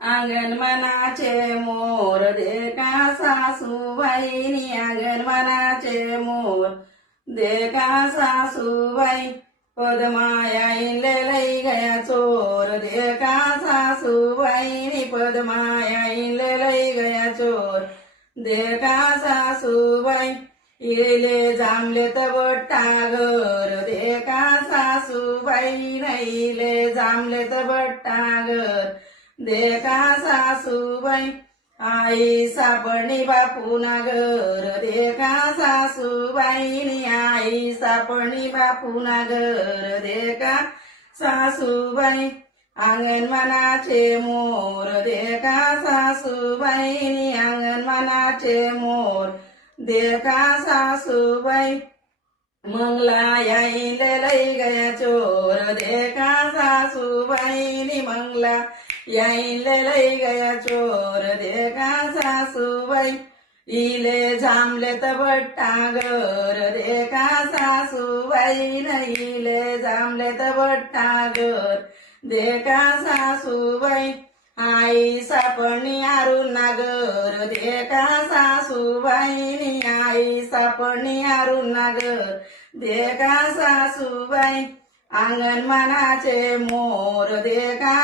अंगणमनाचे मोर देखा सासूबाईनी अंगणमनाचे मोर देखा सासूबाई पद्मायाईले लई गया चोर देखा सासूबाईनी पद्मायाईले लई गया चोर देखा सासूबाई इले जामले तब टागर देखा सासूबाई इले जामले तब टागर देखा सासूबाई आई सापडणी बापू नागर देखा सासूबाईनी आई सापडणी बापू नागर देखा सासूबाई अंगणमनाचे मोर देखा सासूबाईनी अंगणमनाचे मोर देखा सासूबाई मंगला याईले लई गया चोर देखा सासूबाईनी मंगला याईले लई गया चोर देखा सासूबाई इले जामले तब टागर देखा सासूबाई इले जामले तब टागर देखा सासूबाई आई सापडणी आरुण नागर देखा सासूबाईनी आई सापडणी आरुण नागर देखा सासूबाई अंगणमनाचे मोर देखा